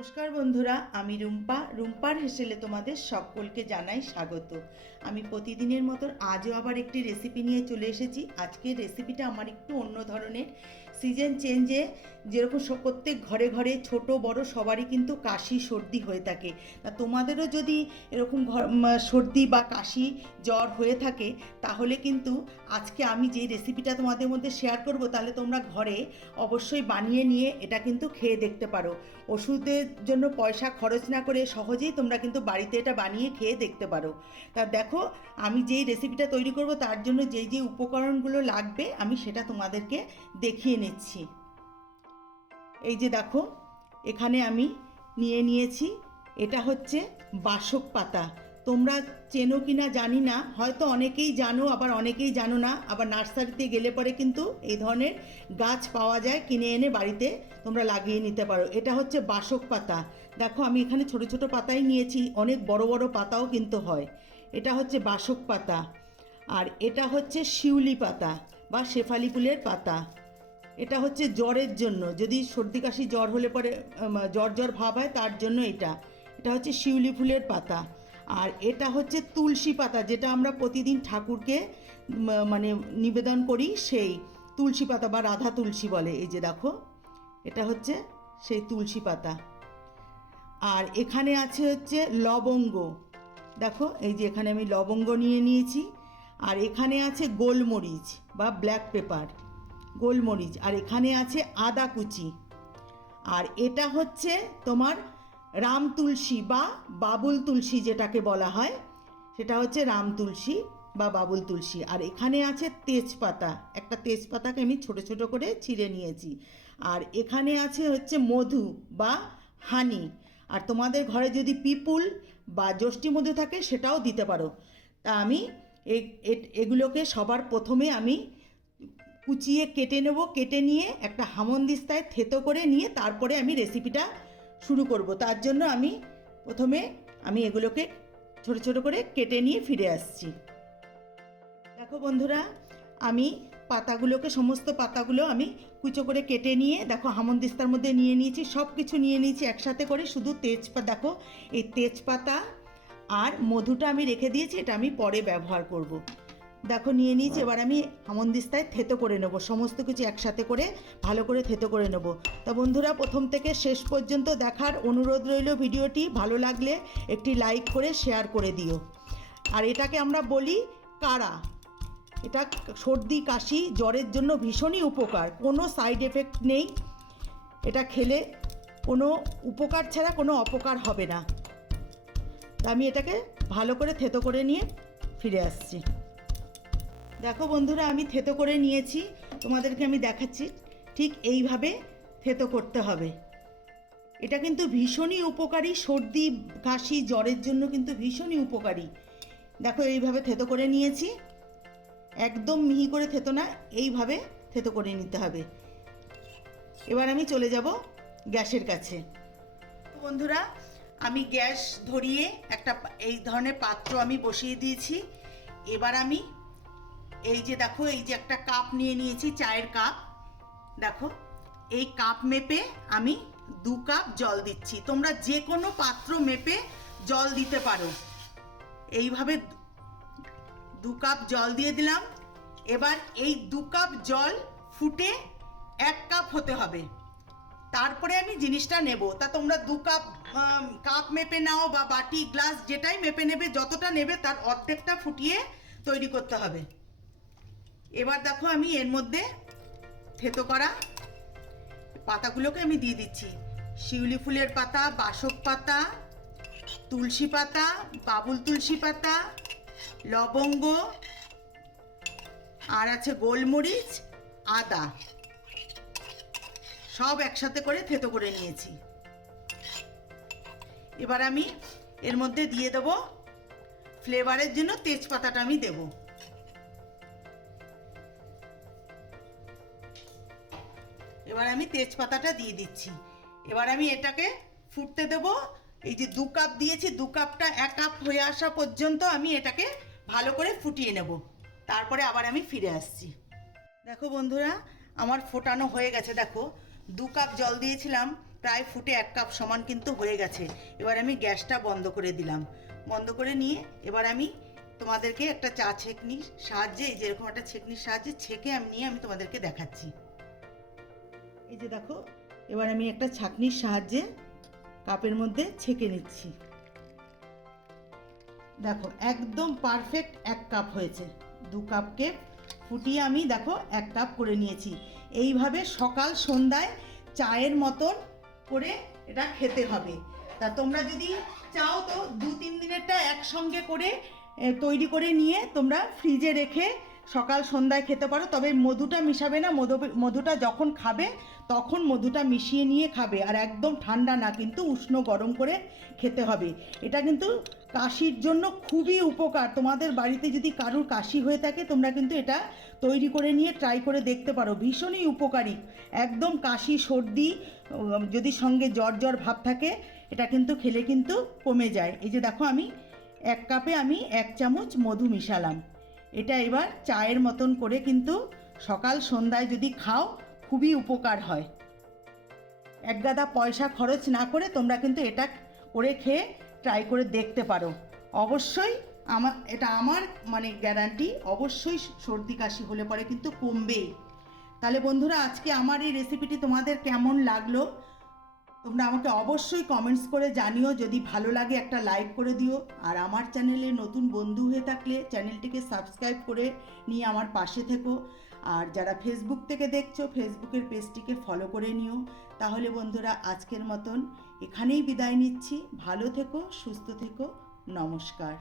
নমস্কার বন্ধুরা, আমি রুম্পা। রুম্পার হেসেলে তোমাদের সকলকে জানাই স্বাগত। আমি প্রতিদিনের মতো আজও আবার একটি রেসিপি নিয়ে চলে এসেছি। আজকের রেসিপিটা আমার একটু অন্য ধরনের। সিজন চেঞ্জে যেরকম প্রত্যেক ঘরে ঘরে ছোট বড় সবারই কিন্তু কাশি, সর্দি হয়ে থাকে। তা তোমাদেরও যদি এরকম ঘর সর্দি বা কাশি জ্বর হয়ে থাকে, তাহলে কিন্তু আজকে আমি যে রেসিপিটা তোমাদের মধ্যে শেয়ার করব, তাহলে তোমরা ঘরে অবশ্যই বানিয়ে নিয়ে এটা কিন্তু খেয়ে দেখতে পারো। ওষুধের জন্য পয়সা খরচ না করে সহজেই তোমরা কিন্তু বাড়িতে এটা বানিয়ে খেয়ে দেখতে পারো। তা দেখো, আমি যেই রেসিপিটা তৈরি করব, তার জন্য যেই যে উপকরণগুলো লাগবে, আমি সেটা তোমাদেরকে দেখিয়ে নিচ্ছি এই যে দেখো, এখানে আমি নিয়ে নিয়েছি, এটা হচ্ছে বাসক পাতা। তোমরা চেনো কি না জানি না, হয়তো অনেকেই জানো, আবার অনেকেই জানো না, আবার নার্সারিতে গেলে পরে কিন্তু এই ধরনের গাছ পাওয়া যায়, কিনে এনে বাড়িতে তোমরা লাগিয়ে নিতে পারো। এটা হচ্ছে বাসক পাতা। দেখো, আমি এখানে ছোট ছোট পাতাই নিয়েছি, অনেক বড় বড় পাতাও কিন্তু হয়। এটা হচ্ছে বাসক পাতা। আর এটা হচ্ছে শিউলি পাতা বা শেফালি ফুলের পাতা। এটা হচ্ছে জ্বরের জন্য। যদি সর্দি, কাশি জ্বর হলে পরে জ্বর জ্বর ভাব হয়, তার জন্য এটা। এটা হচ্ছে শিউলি ফুলের পাতা। আর এটা হচ্ছে তুলসী পাতা, যেটা আমরা প্রতিদিন ঠাকুরকে মানে নিবেদন করি সেই তুলসী পাতা বা রাধা তুলসী বলে। এই যে দেখো, এটা হচ্ছে সেই তুলসী পাতা। আর এখানে আছে হচ্ছে লবঙ্গ। দেখো, এই যে এখানে আমি লবঙ্গ নিয়ে নিয়েছি। আর এখানে আছে গোলমরিচ বা ব্ল্যাক পেপার। গোলমরিচ, আর এখানে আছে আদা কুচি। আর এটা হচ্ছে তোমার রাম তুলসী বা বাবুল তুলসী যেটাকে বলা হয়, সেটা হচ্ছে রাম তুলসী বা বাবুল তুলসী। আর এখানে আছে তেজপাতা, একটা তেজপাতাকে আমি ছোট ছোট করে ছিঁড়ে নিয়েছি। আর এখানে আছে হচ্ছে মধু বা হানি। আর তোমাদের ঘরে যদি পিপুল বা যষ্টি মধু থাকে সেটাও দিতে পারো। তা আমি এগুলোকে সবার প্রথমে আমি কুচিয়ে কেটে নেব, কেটে নিয়ে একটা হামনদিস্তায় থেতো করে নিয়ে তারপরে আমি রেসিপিটা শুরু করব তার জন্য আমি প্রথমে আমি এগুলোকে ছোট ছোট করে কেটে নিয়ে ফিরে আসছি দেখো বন্ধুরা, আমি পাতাগুলোকে, সমস্ত পাতাগুলো আমি কুচো করে কেটে নিয়ে, দেখো হামনদিস্তার মধ্যে নিয়ে নিয়েছি সব কিছু নিয়ে নিয়েছি একসাথে করে, শুধু তেজপাতা, দেখো এই তেজপাতা আর মধুটা আমি রেখে দিয়েছি, এটা আমি পরে ব্যবহার করব। দেখো নিয়ে নিয়েছি এবার আমি হামনদিস্তায় থেতো করে নেব সমস্ত কিছু একসাথে করে ভালো করে থেতো করে নেব। তা বন্ধুরা প্রথম থেকে শেষ পর্যন্ত দেখার অনুরোধ রইল ভিডিওটি ভালো লাগলে একটি লাইক করে শেয়ার করে দিও। আর এটাকে আমরা বলি কারা এটা সর্দি কাশি জ্বরের জন্য ভীষণই উপকার কোনো সাইড এফেক্ট নেই। এটা খেলে কোনো উপকার ছাড়া কোনো অপকার হবে না। তা আমি এটাকে ভালো করে থেতো করে নিয়ে ফিরে আসছি। দেখো বন্ধুরা, আমি থেতো করে নিয়েছি। তোমাদেরকে আমি দেখাচ্ছি। ঠিক এইভাবে থেতো করতে হবে। এটা কিন্তু ভীষণই উপকারী। সর্দি, কাশি, জ্বরের জন্য কিন্তু ভীষণই উপকারী। দেখো, এইভাবে থেতো করে নিয়েছি। একদম মিহি করে থেতো না, এইভাবে থেতো করে নিতে হবে। এবার আমি চলে যাব গ্যাসের কাছে। বন্ধুরা, আমি গ্যাস ধরিয়ে একটা এই ধরনের পাত্র আমি বসিয়ে দিয়েছি। এবার আমি এই যে দেখো, এই যে একটা কাপ নিয়ে নিয়েছি, চায়ের কাপ দেখো, এই কাপ মেপে আমি দু কাপ জল দিচ্ছি। তোমরা যে কোনো পাত্র মেপে জল দিতে পারো। এইভাবে দু- কাপ জল দিয়ে দিলাম। এবার এই দু কাপ জল ফুটে এক কাপ হতে হবে। তারপরে আমি জিনিসটা নেব। তা তোমরা দু কাপ কাপ মেপে নাও বা বাটি গ্লাস যেটাই মেপে নেবে, যতটা নেবে তার অর্ধেকটা ফুটিয়ে তৈরি করতে হবে। এবার দেখো আমি এর মধ্যে থেতো করা পাতাগুলোকে আমি দিয়ে দিচ্ছি। শিউলি ফুলের পাতা, বাসক পাতা, তুলসী পাতা, বাবুল তুলসী পাতা, লবঙ্গ, আর আছে গোলমরিচ, আদা। সব একসাথে করে থেতো করে নিয়েছি। এবার আমি এর মধ্যে দিয়ে দেব ফ্লেভারের জন্য তেজপাতাটা আমি দেব। এবার আমি তেজপাতাটা দিয়ে দিচ্ছি। এবার আমি এটাকে ফুটতে দেব। এই যে দু কাপ দিয়েছি, দু কাপটা এক কাপ হয়ে আসা পর্যন্ত আমি এটাকে ভালো করে ফুটিয়ে নেব। তারপরে আবার আমি ফিরে আসছি। দেখো বন্ধুরা, আমার ফোটানো হয়ে গেছে, দেখো। দু কাপ জল দিয়েছিলাম, প্রায় ফুটে এক কাপ সমান কিন্তু হয়ে গেছে। এবার আমি গ্যাসটা বন্ধ করে দিলাম। বন্ধ করে নিয়ে এবার আমি তোমাদেরকে একটা চা ছেঁকনির সাহায্যে যেরকম একটা ছেঁকনির সাহায্যে ছেঁকে আমি নিয়ে আমি তোমাদেরকে দেখাচ্ছি। এই যে দেখো, এবার আমি একটা ছাঁকনির সাহায্যে কাপের মধ্যে ছেঁকে নিচ্ছি। দেখো, একদম পারফেক্ট এক কাপ হয়েছে। দু কাপকে ফুটিয়ে আমি দেখো, এক কাপ করে নিয়েছি। এইভাবে সকাল সন্ধ্যায় চায়ের মতন করে এটা খেতে হবে। তা তোমরা যদি চাও তো দু তিন দিনেরটা একসঙ্গে করে তৈরি করে নিয়ে তোমরা ফ্রিজে রেখে সকাল সন্ধ্যায় খেতে পারো, তবে মধুটা মিশাবে না। মধু, মধুটা যখন খাবে, তখন মধুটা মিশিয়ে নিয়ে খাবে। আর একদম ঠান্ডা না, কিন্তু উষ্ণ গরম করে খেতে হবে। এটা কিন্তু কাশির জন্য খুবই উপকার। তোমাদের বাড়িতে যদি কারুর কাশি হয়ে থাকে, তোমরা কিন্তু এটা তৈরি করে নিয়ে ট্রাই করে দেখতে পারো। ভীষণই উপকারী। একদম কাশি, সর্দি যদি সঙ্গে জ্বর জ্বর ভাব থাকে, এটা কিন্তু খেলে কিন্তু কমে যায়। এই যে দেখো আমি, এক কাপে আমি এক চামচ মধু মিশালাম। এটা এবার চায়ের মতন করে কিন্তু সকাল সন্ধ্যায় যদি খাও, খুবই উপকার হয়। এক গাদা পয়সা খরচ না করে তোমরা কিন্তু এটা করে খেয়ে ট্রাই করে দেখতে পারো। অবশ্যই আমার, এটা আমার মানে গ্যারান্টি অবশ্যই সর্দি কাশি হলে পরে কিন্তু কমবেই। তাহলে বন্ধুরা, আজকে আমার এই রেসিপিটি তোমাদের কেমন লাগল? তোমরা আমাকে অবশ্যই কমেন্টস করে জানিও যদি ভালো লাগে একটা লাইক করে দিও। আর আমার চ্যানেলে নতুন বন্ধু হয়ে থাকলে চ্যানেলটিকে সাবস্ক্রাইব করে নিয়ে আমার পাশে থেকো। আর যারা ফেসবুক থেকে দেখছ ফেসবুকের পেজটিকে ফলো করে নিও। তাহলে বন্ধুরা আজকের মতন এখানেই বিদায় নিচ্ছি। ভালো থেকো, সুস্থ থেকো। নমস্কার।